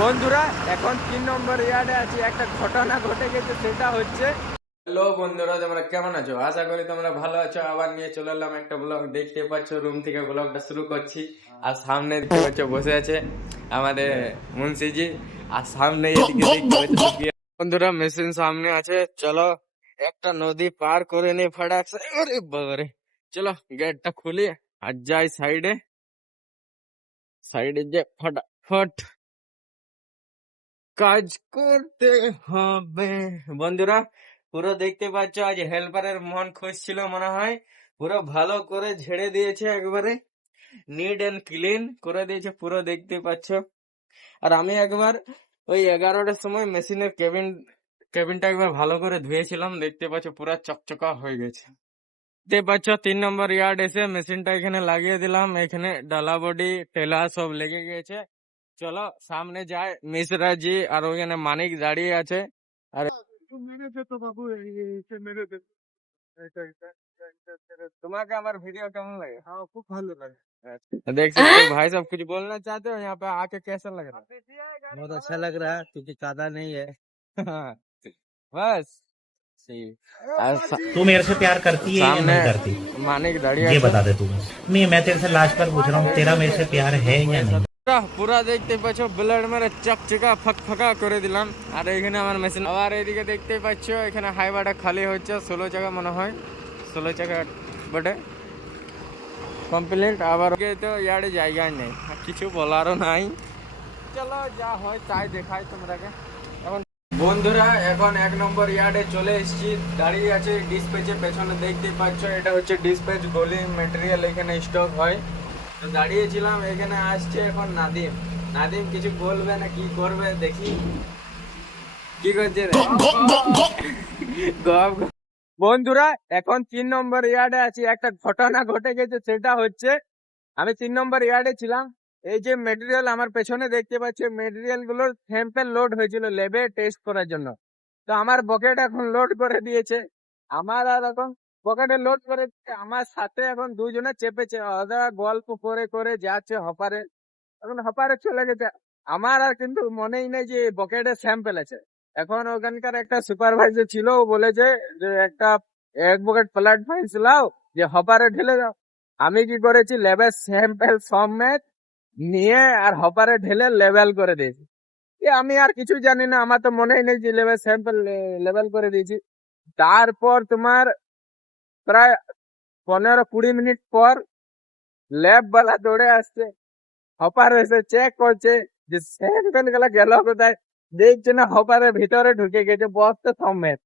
বন্ধুরা এখন 3 নম্বর ইয়ার্ডে আছি। একটা ঘটনা ঘটে গেছে, সেটা হচ্ছে হ্যালো বন্ধুরা, তোমরা কেমন আছো? আশা করি তোমরা ভালো আছো। আবার নিয়ে চলে এলাম একটা ব্লগ। দেখতে পাচ্ছ রুম থেকে ব্লগটা শুরু করছি। আর সামনে দেখতে পাচ্ছ বসে আছে আমাদের মুন্সিজি। আর সামনে এদিকে দেখতে পাচ্ছ বন্ধুরা মেশিন সামনে আছে। চলো একটা নদী পার করে নি ফাটাক সে। আরে বাবারে, চলো গেটটা খুলি আর যাই সাইডে। সাইডে যে ফটাফট কাজ করতে হবে। বন্ধুরা পুরো দেখতে পাচ্ছ, আজ হেল্পারের মন খুশ ছিল মনে হয়। পুরো ভালো করে ঝেড়ে দিয়েছে, একবারে নিট এন্ড ক্লিন করে দিয়েছে পুরো, দেখতে পাচ্ছ। আর আমি একবার ওই 11টার সময় মেশিনের কেবিনটা একবার ভালো করে ধুয়েছিলাম, দেখতে পাচ্ছ পুরো চকচকা হয়ে গেছে। দেখতে পাচ্ছ 3 নম্বর ইয়ার্ড এসে মেশিনটা এখানে লাগিয়ে দিলাম। এখানে ডালা বডি টেলা সব লেগে গেছে। চলো সামনে যায় মিশ্রা জি, আর ওখানে মানিক দাঁড়িয়ে আছে। আর তোমাকে আমার ভিডিও কেমন লাগে? हाँ खूब ভালো লাগে। देख सकते हो भाई साहब, कुछ बोलना चाहते हो? यहाँ पे आके कैसा लग रहा है? बहुत अच्छा लग रहा है क्योंकि कादा नहीं है। हाँ, बस सही। और तू मेरे से प्यार करती है या सामने नहीं करती, मानिक दाढ़ी ये আছে। बता दे तू। नहीं, मैं तेरे से लास्ट बार पूछ रहा हूँ, तेरा मेरे से प्यार है या नहीं? পুরা দেখতে পাচ্ছ ব্লেড মেরে চকচকা ফকফকা করে দিলাম। আর এখানে আমার মেশিন। আবার এদিকে দেখতে পাচ্ছ এখানে হাইওয়াটা খালি হচ্ছে। 16 চাকা মনে হয়, 16 চাকা বটে কমপ্লিট। আবার তো ইয়ার্ডে জায়গায় নেই, আর কিছু বলারও নাই। চলো যা হয় তাই দেখাই তোমরাকে। এখন বন্ধুরা এখন 1 নম্বর ইয়ার্ডে চলে এসেছি। দাঁড়িয়ে আছে ডিসপ্যাচের পেছনে, দেখতে পাচ্ছ এটা হচ্ছে ডিসপ্যাচ গলি মেটেরিয়াল, এখানে স্টক হয়। তো দাঁড়িয়েছিলাম, এখানে আসছে এখন নাদিম। নাদিম কিছু বলবে না কি করবে দেখি। কি করছে রে? গপ গপ। বন্ধুরা এখন 3 নম্বর ইয়ার্ডে আছি। একটা ঘটনা ঘটে গেছে, সেটা হচ্ছে আমি 3 নম্বর ইয়ার্ডে ছিলাম। এই যে মেটেরিয়াল আমার পেছনে দেখতে পাচ্ছি, মেটেরিয়াল গুলোর স্যাম্পল লোড হয়েছিল ল্যাবে টেস্ট করার জন্য। তো আমার বকেট এখন লোড করে দিয়েছে। আমার আর এখন পকেটে লোড করে আমার সাথে এখন দুজনে চেপেছে। ওরা গল্প করে করে যাচ্ছে হপারে। এখন হপারে চলে গেছে। আমার আর কিন্তু মনেই নেই যে বকেটে স্যাম্পল আছে। এখন ওখানকার একটা সুপারভাইজার ছিল, ও বলেছে যে একটা 1 বকেট ফ্ল্যাট ফাইন্স লাও, যে হপারে ঢেলে দাও। আমি কি করেছি, লেবেল স্যাম্পল সমেত নিয়ে আর হপারে ঢেলে লেবেল করে দিয়েছি। আমি আর কিছু জানি না, আমার তো মনেই নেই যে লেবেল স্যাম্পল লেবেল করে দিয়েছি। তারপর তোমার প্রায় 15-20 মিনিট পর ল্যাব বালা দৌড়ে আসছে। হপার এসে চেক করছে যে স্যাম্পল গুলা গেল কোথায়। দেখছে না হপারের ভিতরে ঢুকে গেছে বস্তা সমেত।